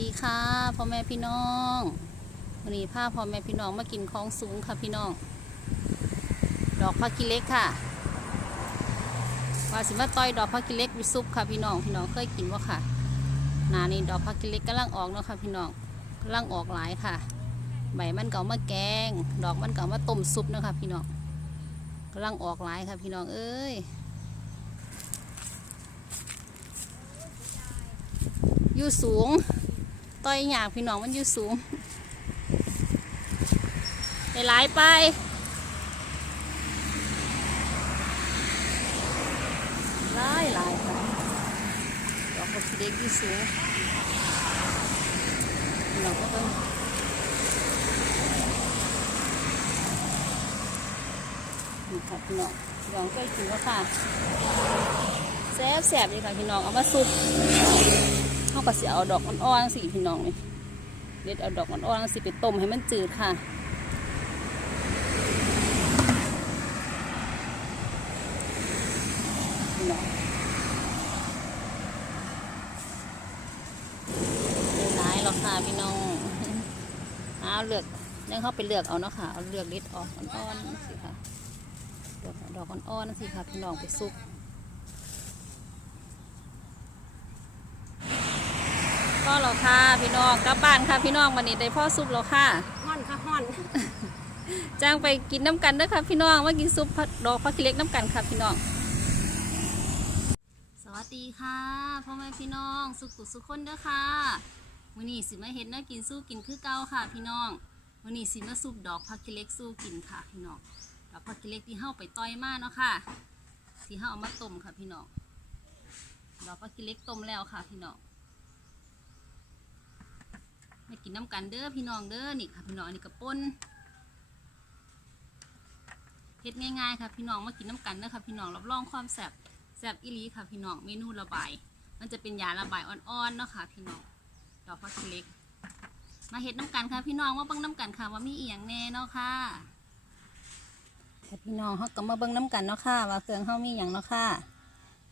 ดีค่ะพ่อแม่พี่น้องวันนี้พาพ่อแม่พี่น้องมากินของสูงค่ะพี่น้อง ดอกพักกิเล็กค่ะว่าสิมาต้อยดอกพักกิเล็กวิซุปค่ะพี่น้องพี่น้องเคยกินว่าค่ะนานี่ดอกพักกิเล็กกำลังออกเนาะค่ะพี่น้องกำลังออกหลายค่ะ ใบมันเก่ามาแกง ดอกมันเก่ามาต้มซุปเนาะค่ะพี่น้องกำลังออกหลายค่ะพี่น้องเอ้ยอยู่สูง ต่อยหยากพี่น้องมันอยู่สูงไปหลายไปหลายหลายค่ะดอกบักเด็กอยู่สูงพี่น้องก็ต้องนี่ค่ะพี่น้องพี่น้องก็กินแล้วค่ะแซ่บแซ่บเลยค่ะพี่น้องเอามาซุป เขาก็สิเอาดอกอ่อนๆสิพี่น้องนี่เด็ดเอาดอกอ่อนๆสิไปต้มให้มันจืดค่ะพี่น้องหลายหรอกค่ะพี่น้องเอาเลือกยังเข้าไปเลือกเอาเนาะค่ะเอาเลือกเด็ดออกอ่อนๆสิค่ะดอกอ่อนๆสิค่ะพี่น้องไปซุป พ่อเราค่ะพี่น้องกลับบ้านค่ะพี่น้องวันนี้ได้พ่อซุปแล้วค่ะห่อนค่ะห่อนจ้างไปกินน้ำกันเด้อค่ะพี่น้องมากินซุปผักดอกผักกิเล็กน้ำกันค่ะพี่น้อง สวัสดีค่ะพ่อแม่พี่น้องสุขุสุขคนเด้อค่ะวันนี้สิมาเห็ดแน่ากินสู้กินคือเก่าค่ะ พี่น้องวันนี้สิมาซุปดอกผักกิเล็กสู้กินค่ะพี่น้องดอกผักกิเล็กที่เฮาไปต้อยมาเนาะค่ะที่เฮาเอามาต้มค่ะพี่น้องดอกผักกิเล็กต้มแล้วค่ะพี่น้อง มากินน้ำกันเด้อพี่น้องเด้อนี่ค่ะพี่น้องอันนี้กระป่นเฮ็ดง่ายๆค่ะพี่น้องมากินน้ำกันเด้อค่ะพี่น้องรับรองความแซ่บแซ่บอีหลีค่ะพี่น้องเมนูระบาย มันจะเป็นยาระบายอ่อนๆเนาะค่ะพี่น้องดอกผักเล็ก มาเฮ็ดน้ำกันค่ะพี่น้องว่าเบิ่งน้ำกันค่ะ ว่ามีเอียงแน่เนาะค่ะพี่น้องเฮาก็มาเบิ่งน้ำกันเนาะค่ะ ว่าเครื่องเฮามีหยังเนาะค่ะ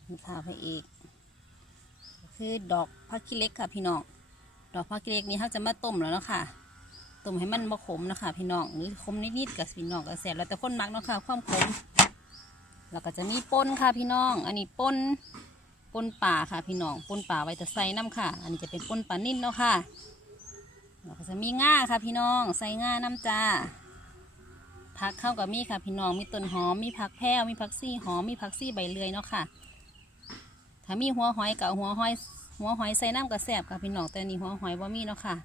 นี่ค่ะพระเอกคือดอกผักชีเล็กค่ะพี่น้อง ดอกผักเล็กนี้เขาจะมาต้มแล้วเนาะค่ะต้มให้มันบ่ขมนะคะพี่น้องหรือขมนิดๆกับพี่น้องก็แซ่บแล้วแต่คนมักเนาะค่ะความขมแล้วก็จะมีป่นค่ะพี่น้อง อันนี้ป่นป่นป่าค่ะพี่น้องป่นป่าไว้จะใส่น้ำค่ะ อันนี้จะเป็นป่นป่านิ่นเนาะค่ะแล้วก็จะมีง่าค่ะพี่น้อง ใส่ง่าน้ำจ้าผักเข้ากับมีค่ะพี่น้องมีต้นหอมมีผักแพรวมีผักซี่หอมมีผักซี่ใบเลื่อยเนาะค่ะ ถ้ามีหัวหอยกับหัวหอย หัวหอยใส่น้ำกระแสบค่ะพี่น้องแต่นี่หัวหอยบ่มีเนาะค่ะ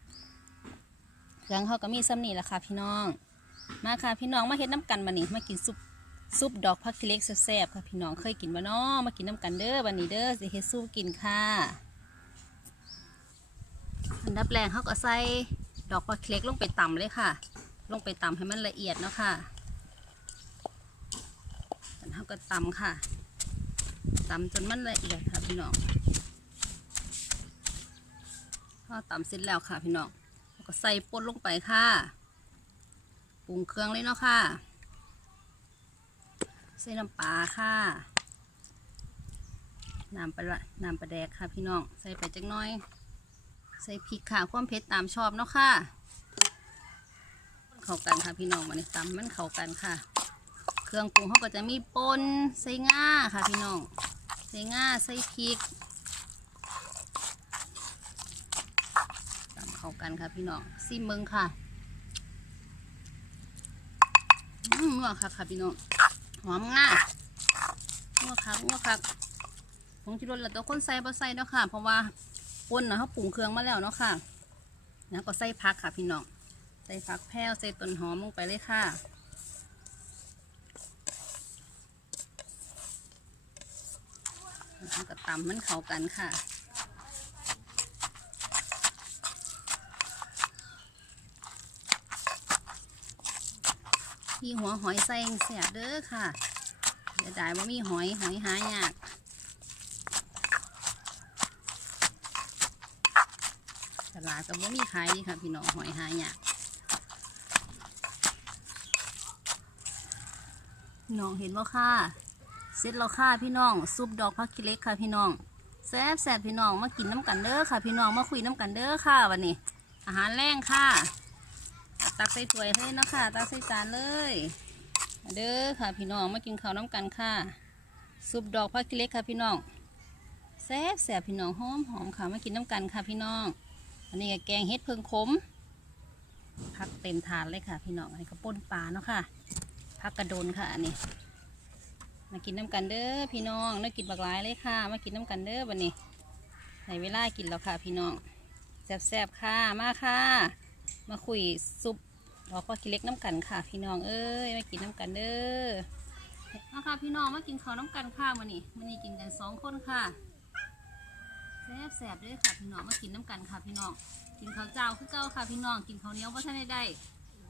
เครื่องเขาก็มีซ้ำนี่แหละค่ะพี่น้อง มาค่ะพี่น้องมาเฮ็ดน้ำกันบันนี้มากินซุปซุปดอกผักขี้เล็กแซ่บค่ะพี่น้องเคยกินบ่เนาะมากินน้ำกันเด้อบันนี้เด้อสิเฮ็ดซุปกินค่ะ อันดับแรกเขาก็ใส่ดอกผักขี้เล็กลงไปต่ำเลยค่ะ ลงไปต่ำให้มันละเอียดเนาะค่ะเขาก็ตำค่ะตำจนมันละเอียดค่ะพี่น้อง อตำเสร็จแล้วค่ะพี่น้องก็ใส่ป่นลงไปค่ะปรุงเครื่องเลยเนาะค่ะใส่น้ำปลาค่ะน้ำปลาน้ำปลาแดกค่ะพี่น้องใส่ไปจักน้อย ใส่พริกค่ะความเผ็ดตามชอบเนาะค่ะเข้ากันค่ะพี่น้องมาในตำมันเข้ากันค่ะ เครื่องปรุงเขาก็จะมีป่นใส่ง่าค่ะพี่น้อง ใส่ง่าใส่พริก ตำ เข้ากันค่ะพี่น้องซิมเบิงค่ะนัวค่ะค่ะพี่น้องหอมง่านัวคักนัวคักผงชูรสแล้วแต่คนใส่บ่ใส่เนาะค่ะ เพราะว่าป่นนะเขาปรุงเครื่องมาแล้วเนาะค่ะแล้วก็ใส่ผักค่ะพี่น้องใส่ผักแพรวใส่ต้นหอมลงไปเลยค่ะแล้วก็ตำมันเข้ากันค่ะ พี่หัวหอยใส่เสียบเด้อค่ะเดี๋ยวได้ว่ามีหอยหอยหายากตลาดก็บ่มีขายดีค่ะพี่น้องหอยหายากพี่น้องเห็นว่าค่ะเสร็จแล้วค่ะพี่น้องซุปดอกพักกิเล็กค่ะพี่น้องแซ่บแซ่บพี่น้องมากินน้ำกันเด้อค่ะ พี่น้องมาคุยน้ำกันเด้อค่ะวันนี้ อาหารแรงค่ะ ตักใส่ถ้วยให้เนาะค่ะตักใส่จานเลย เด้อค่ะพี่น้องมากินข้าวน้ำกันค่ะซุปดอกผักกิเล็กค่ะพี่น้องแซ่บแซ่บพี่น้องหอมหอมค่ะมากินน้ำกันค่ะพี่น้อง อันนี้ก็แกงเฮ็ดเพิงขมผักเต็มถาดเลยค่ะ พี่น้องให้กระป่นปลาเนาะค่ะผักกระโดนค่ะอันนี้มากินน้ำกันเด้อพี่น้องน่ากินบักหลายเลยค่ะ มากินน้ำกันเด้อวันนี้ในเวลากินแล้วค่ะ พี่น้องแซ่บๆค่ะมาค่ะ มาคุยซุป ดอกข้าวกินเล็กน้ำกันค่ะ พี่น้องเอ้ยมากินน้ำกันเด้อมาค่ะพี่น้องมากินข้าวน้ำกันค่ะวันนี้วันนี้กินกันสองคนค่ะแซ่บๆเด้อค่ะพี่น้องมากินน้ำกันค่ะพี่น้อง กินข้าวเจ้าคือเก้าค่ะพี่น้องกินข้าวเหนียวว่าท่านได้ได้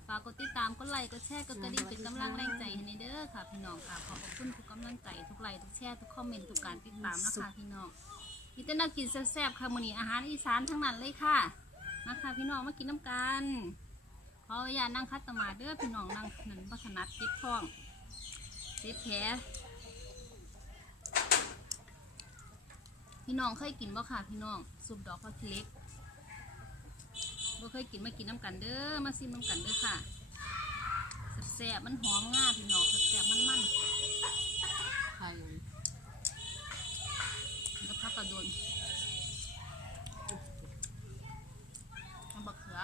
ฝากกดติดตามกดไลค์กดแชร์กดกระดิ่งเป็นกำลังแรงใจให้ในเด้อค่ะพี่น้องค่ะขอบคุณทุกกำลังใจทุกไลค์ทุกแชร์ทุกคอมเมนต์ทุกการติดตามนะคะพี่น้องมีแต่นักกินแซ่บๆค่ะมื้อนี้อาหารอีสานทั้งนั้นเลยค่ะมาค่ะพี่น้องมากินน้ำกัน ขออย่าตนั่งคัดตมาธิเด้อพี่น้องนั่งนั่นบัถนัดเจ็บท้องเจ็บแผลพี่น้องเคยกินบ่ค่ะพี่น้องซุปดอกผักขี้เหล็กบ่เคยกินมากินน้ำกันเด้อมาซิมน้ำกันเด้อค่ะแซ่บๆมันหอมง่าพี่น้องแซ่บๆมันมันไข่ๆแล้วพักกระโดนน้ำบักเขือ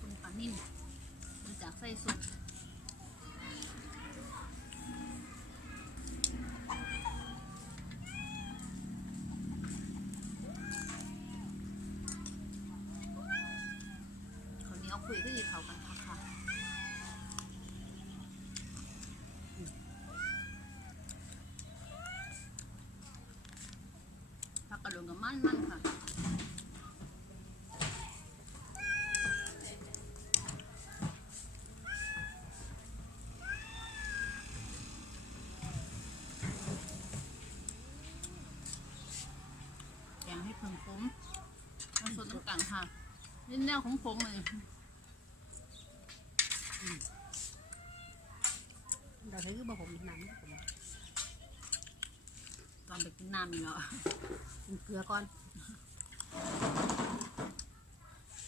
คุณปลานิ่ม มาจากไส้สุกเขาวเหนี้ยวคุยก็ยีเขากันค่ะค่ะผักกระโดงกับมันมันค่ะ แกงให้เพิ่มผมมันสดตรงกลางค่ะ นี่แนวของผมเลยเราใช้คือบ่ผมน้ำผมตอนไปกินน้ำนี่เนาะกินเกลือก่อน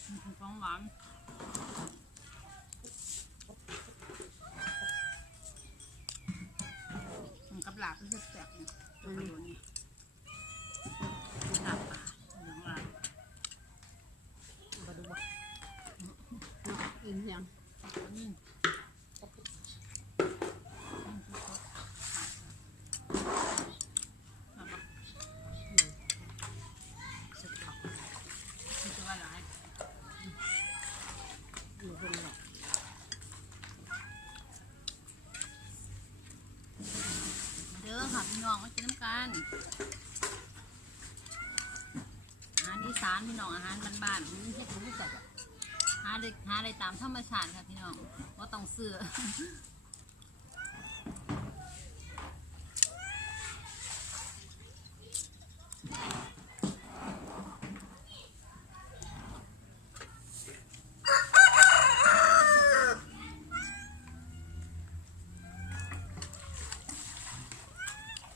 มันเป็นของหวานมันกับหลาบก็คือแสบเนี่ยตัวกระโดนเนี่ยหลาบปลาเหลืองหลาบ มาดูบ่กินยัง อืมหลาบปะ สุดหรอก มันจะว่าหลาย อยู่บนห รอกเด้อค่ะพี่น้องมากินน้ำกันอาหารอีสานพี่น้องอาหารบ้านๆมันไม่ให้คุณรู้จักอะ หาได้หาได้ตามธรรมชาติค่ะพี่น้องว่าต้องเสือ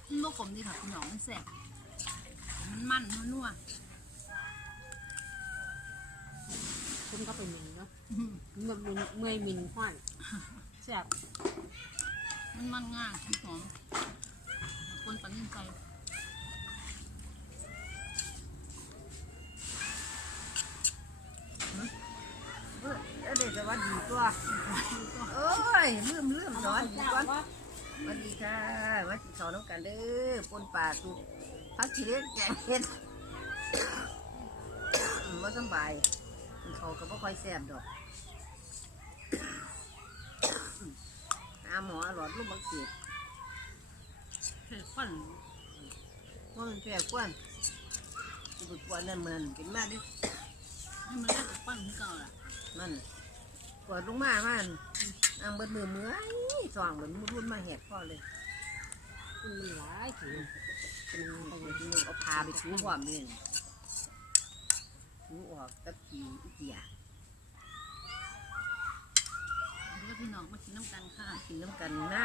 มันบ่ขมดีค่ะพี่น้องมันแซ่บมันมันนัวคุณก็ไปมินเนาะๆอื้ เมื่อมินเมื่อยมินห้อนแซ่บมันมันง่ายหอมคนปันนินใจเอ้ยเดี๋ยวสวัสดีตัวเอ้ยลืมลืมสวัสดีก่อนสวัสดีค่ะมากินข้าวน้ำกันเด้อปนปลาตุกพักทีเล็กแกงเห็ดว่าสำบายกินข้าวก็บ่ค่อยแซ่บดอก หาหมอหลอดลูกบังเกียดเผ็ดฟันว่ามันแพ้กวนกูไปกวนนั่นมันกินมาดิให้มันเล่นกับฟันที่เก่าล่ะมันปวดลงมามันอังเบิดมือเมื่อยสว่างเหมือนมุดรุ่นมาแหกพ่อเลยมันมีหลายถือเป็นเอาไปดูเอาพาไปถูความนี่ถูออกกับกีอีเกีย น้ำกันค่ะกินน้ำกันนะ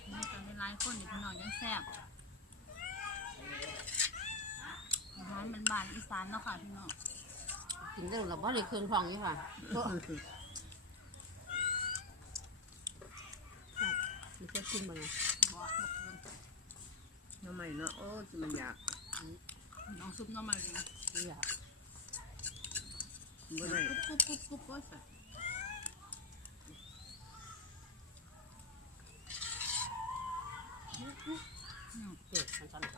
กินน้ำกันเป็นหลายคนอยู่พี่น้องยังแซ่บอาหารมันบานอีสานเนาะค่ะพี่น้องกินได้หรือบ่เลยเครื่องทองนี่ค่ะมีเพื่อนกินบ้างบ่บ่เกินทำไมเนาะโอ้จะมันอยากน้องซุปน้องมาเลยนี่อะบ่ได้กุ๊บกุ๊บกุ๊บกุ๊บโอ้ยใส่ เกิดมันสั่นไป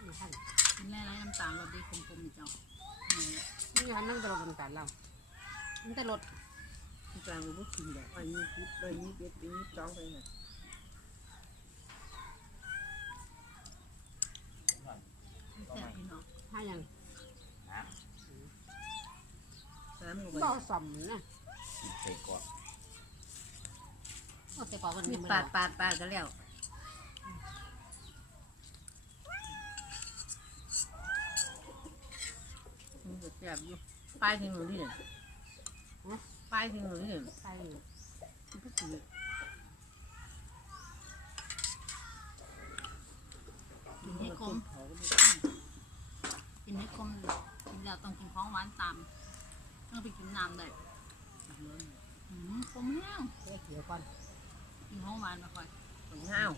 นี่ท่านกินแร่ไรน้ำตาลรสดีคมๆนี่เจ้าอืมนี่ท่านนั่งตลอดกันเรามันแต่รถกลางบ่กินแบบอันนี้คิดเลยนี้เบ็ดนี้จ้องไปน่ะแซ่บพี่น้องถ้ายังสามก็บ่บ่สมนะใส่กรอบ โอ้แต่ก่อนมันมีไม่ปาดปาดปาดกันแล้วมันก็แซ่บอยู่ปลายถึงหนูนี่น่ะปลายถึงหนูนี่น่ะใช่มันก็สิกินให้คมกินให้คมกินแล้วต้องกินของหวานตามต้องไปกินน้ำได้อืมคมแห้งแค่เขียวก่อน กินของหวานมาค่อยของห้าว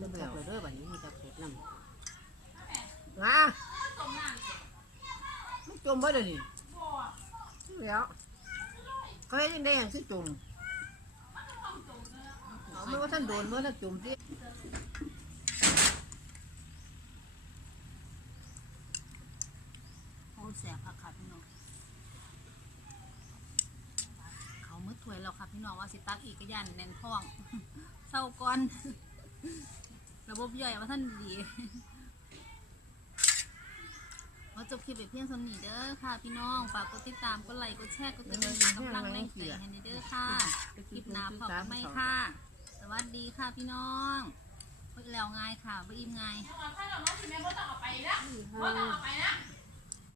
จะเบิดเลยด้วยแบบนี้มันจะเผ็ดน้ำงาไม่จมบ่ได้นี่แล้วเขาเฮ็ดยังได้อย่างสิจมเอาไม่ว่าท่านโดนเมื่อท่านจมสิ โอ้ แสบค่ะค่ะพี่น้องเขามืดถวยแล้วค่ะพี่น้องว่าสิตักอีกก็ยันแน่นท้องเศร้าก่อน ระบบย่อยว่าท่านดีมาจบคลิปไปเพียงสำนีเด้อค่ะพี่น้องฝากกดติดตามกดไลค์กดแชร์กดกระดิ่งเป็นกำลังแรงใจให้ในเด้อค่ะคลิปหน้าพบกันไหมค่ะ สวัสดีค่ะพี่น้องพูดแล้วง่ายค่ะบ่อิ่มง่ายอืม